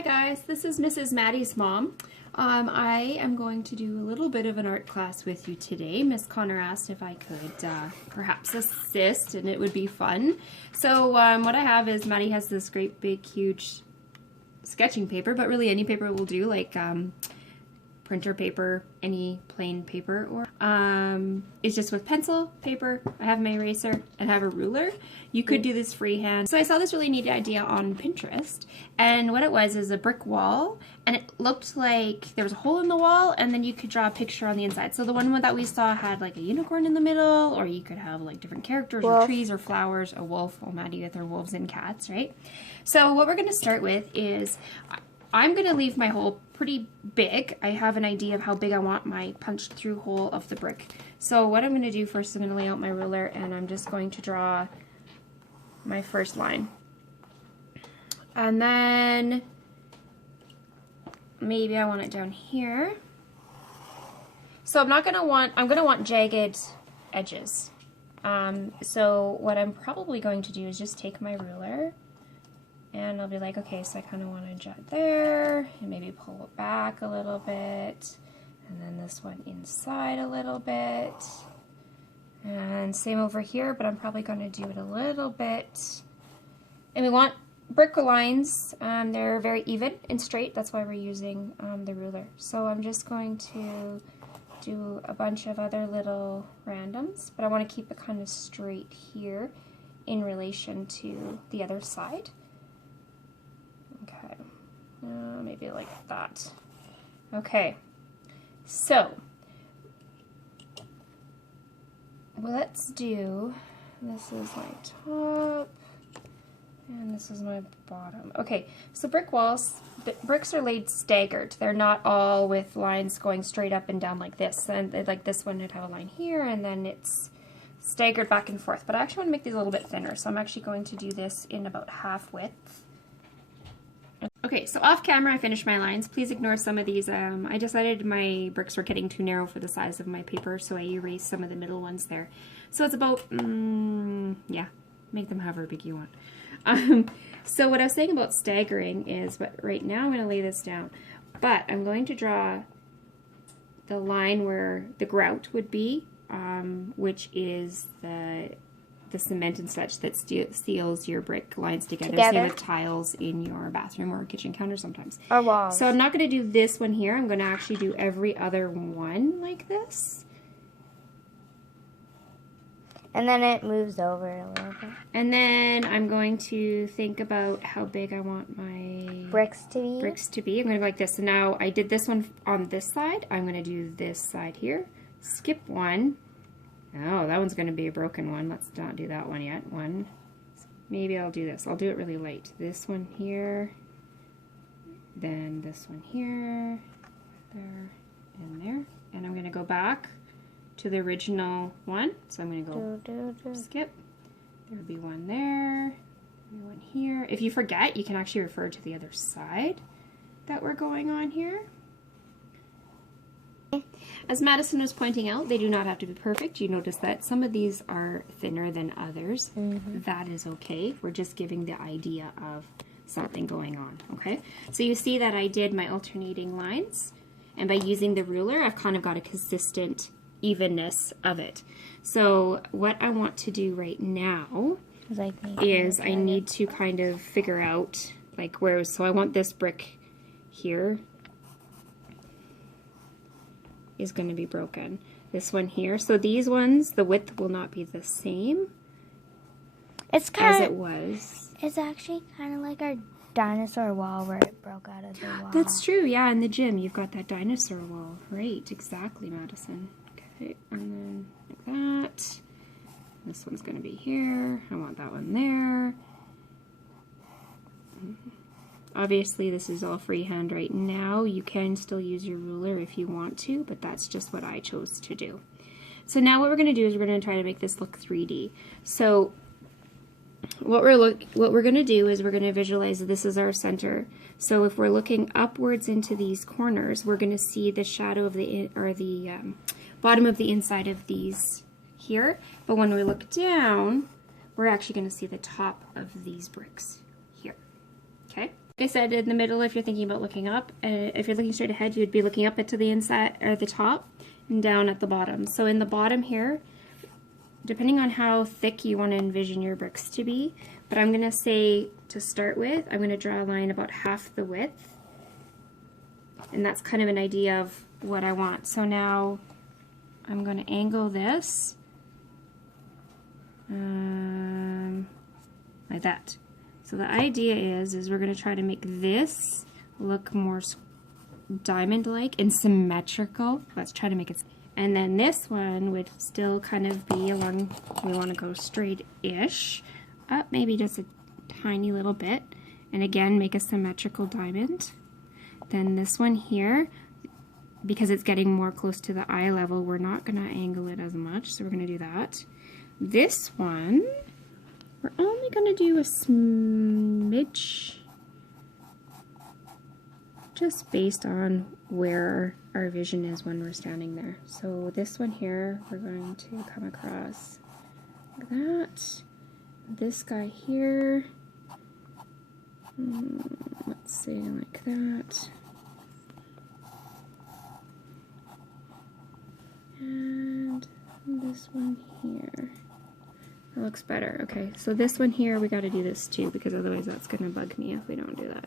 Hi guys, this is Mrs. Maddie's mom. I am going to do a little bit of an art class with you today. Miss Connor asked if I could perhaps assist, and it would be fun. So what I have is Maddie has this great big huge sketching paper, but really any paper will do, like printer paper, any plain paper, or it's just with pencil, paper. I have my eraser and I have a ruler. You could do this freehand. So I saw this really neat idea on Pinterest, and what it was is a brick wall, and it looked like there was a hole in the wall, and then you could draw a picture on the inside. So the one that we saw had like a unicorn in the middle, or you could have like different characters, or trees, or flowers, a wolf. Oh, Maddie with her wolves and cats, right? So what we're gonna start with is, I'm going to leave my hole pretty big. I have an idea of how big I want my punched through hole of the brick. So what I'm going to do first, I'm going to lay out my ruler, and I'm just going to draw my first line. And then maybe I want it down here. So I'm going to want jagged edges. So what I'm probably going to do is just take my ruler, and I'll be like, okay, so I kind of want to jut there, and maybe pull it back a little bit, and then this one inside a little bit, and same over here, but I'm probably going to do it a little bit. And we want brick lines, they're very even and straight, that's why we're using the ruler. So I'm just going to do a bunch of other little randoms, but I want to keep it kind of straight here in relation to the other side. Maybe like that. Okay, so let's do, this is my top, and this is my bottom. Okay, so brick walls, the bricks are laid staggered. They're not all with lines going straight up and down like this. And like this one would have a line here, and then it's staggered back and forth. But I actually want to make these a little bit thinner, so I'm actually going to do this in about half width. Okay, so off camera I finished my lines. Please ignore some of these. I decided my bricks were getting too narrow for the size of my paper, so I erased some of the middle ones there. So it's about, yeah, make them however big you want. So what I was saying about staggering is, but right now I'm going to lay this down, but I'm going to draw the line where the grout would be, which is the cement and such that seals your brick lines together. Same with tiles in your bathroom or kitchen counter sometimes. Or walls. So I'm not going to do this one here. I'm going to actually do every other one like this. And then it moves over a little bit. And then I'm going to think about how big I want my bricks to be. I'm going to go like this. So now I did this one on this side. I'm going to do this side here. Skip one. Oh, that one's going to be a broken one. Let's not do that one yet. One. Maybe I'll do this. I'll do it really light. This one here. Then this one here. There. And there. And I'm going to go back to the original one. So I'm going to go skip. There'll be one there. One here. If you forget, you can actually refer to the other side that we're going on here. As Madison was pointing out, they do not have to be perfect. You notice that some of these are thinner than others. That is okay. We're just giving the idea of something going on, okay? So you see that I did my alternating lines, and by using the ruler, I've kind of got a consistent evenness of it. So what I want to do right now is I need to kind of figure out like where, so I want this brick here is going to be broken. This one here. So these ones, the width will not be the same as it was. It's actually kind of like our dinosaur wall where it broke out of the wall. That's true, yeah, in the gym you've got that dinosaur wall. Right, exactly, Madison. Okay, and then like that. This one's going to be here. I want that one there. Obviously, this is all freehand right now. You can still use your ruler if you want to, but that's just what I chose to do. So now what we're going to do is we're going to try to make this look 3D. So what we're going to do is we're going to visualize that this is our center. So if we're looking upwards into these corners, we're going to see the shadow of the bottom of the inside of these here. But when we look down, we're actually going to see the top of these bricks here. Okay. I said, in the middle, if you're thinking about looking up, if you're looking straight ahead, you'd be looking up to the inside or the top and down at the bottom. So in the bottom here, depending on how thick you want to envision your bricks to be, but I'm going to say to start with, I'm going to draw a line about half the width, and that's kind of an idea of what I want. So now I'm going to angle this like that. So the idea is we're going to try to make this look more diamond-like and symmetrical. Let's try to make it. And then this one would still kind of be along, we want to go straight-ish, up maybe just a tiny little bit. And again, make a symmetrical diamond. Then this one here, because it's getting more close to the eye level, we're not going to angle it as much, so we're going to do that. This one, we're only going to do a smidge, just based on where our vision is when we're standing there. So this one here, we're going to come across like that. This guy here, let's say like that. And this one here. That looks better. Okay, so this one here, we got to do this too, because otherwise that's going to bug me if we don't do that.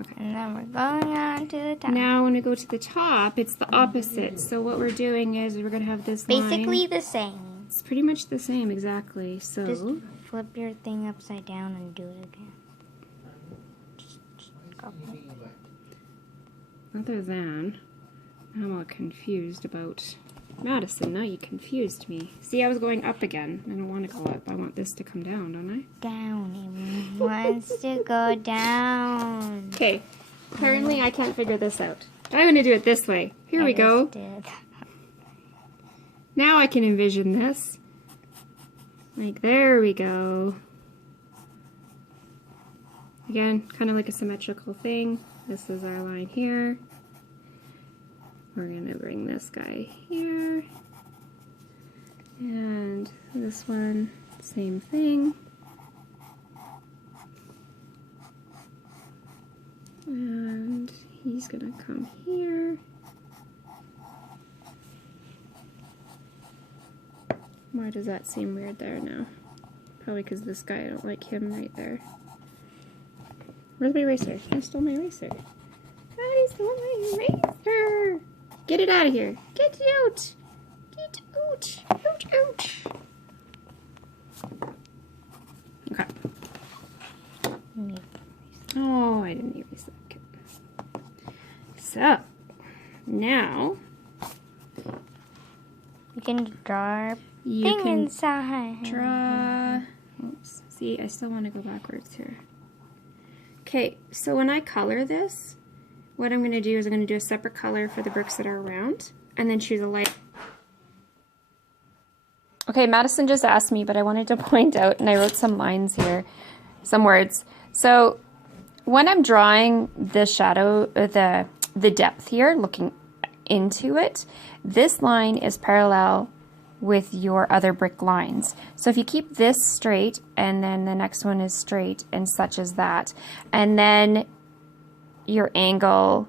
Okay. And then we're going on to the top. Now when we go to the top, it's the opposite. So what we're doing is we're going to have this Basically line. the same. It's pretty much the same, exactly. So Just flip your thing upside down and do it again. Just go. other than, I'm all confused about Madison. Now you confused me. See, I was going up again. I don't want to go up. I want this to come down, don't I? Down. It wants to go down. Okay. Apparently I can't figure this out. I'm going to do it this way. Here we go. Now I can envision this. Like, there we go. Again, kind of like a symmetrical thing. This is our line here. We're going to bring this guy here. And this one, same thing. And he's going to come here. Why does that seem weird there now? Probably because this guy, I don't like him right there. Where's my eraser? I stole my eraser. I stole my eraser! Get it out of here! Get it out! Get out! Out, out! Okay. Oh, I didn't erase that. Okay. So, now you can draw you thing can inside. draw. Oops. See, I still want to go backwards here. Okay, so when I color this, what I'm going to do is I'm going to do a separate color for the bricks that are round, and then choose a light. Okay, Madison just asked me, but I wanted to point out, and I wrote some lines here, some words. So when I'm drawing the shadow, the depth here, looking into it, this line is parallel with your other brick lines. So if you keep this straight, and then the next one is straight, and such as that, and then your angle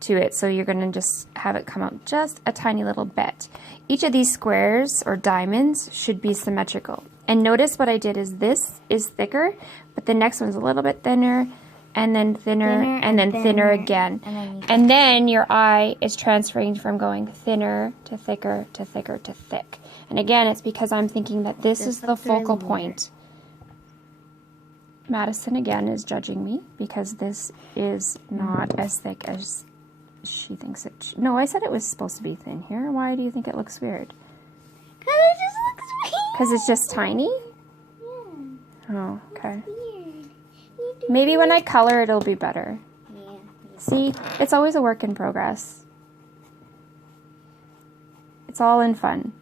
to it, so you're going to just have it come out just a tiny little bit. Each of these squares or diamonds should be symmetrical. And notice what I did is this is thicker, but the next one's a little bit thinner, and then thinner, and then thinner again. And then your eye is transferring from going thinner to thicker to thicker to thick. And again, it's because I'm thinking that this is the focal point. Madison again is judging me because this is not as thick as she thinks it. No, I said it was supposed to be thin here. Why do you think it looks weird? Because it just looks weird. Because it's just tiny? Yeah. Oh, okay. Weird. Maybe when I color it'll be better. Yeah. See, it's always a work in progress. It's all in fun.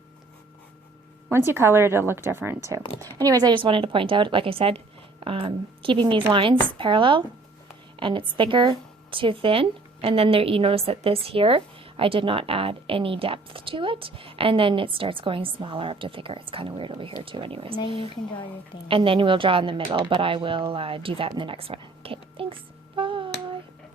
Once you color it, it'll look different too. Anyways, I just wanted to point out, like I said, keeping these lines parallel, and it's thicker to thin, and then there, you notice that this here, I did not add any depth to it, and then it starts going smaller up to thicker. It's kind of weird over here too anyways. And then you can draw your thing. And then we'll draw in the middle, but I will do that in the next one. Okay, thanks. Bye.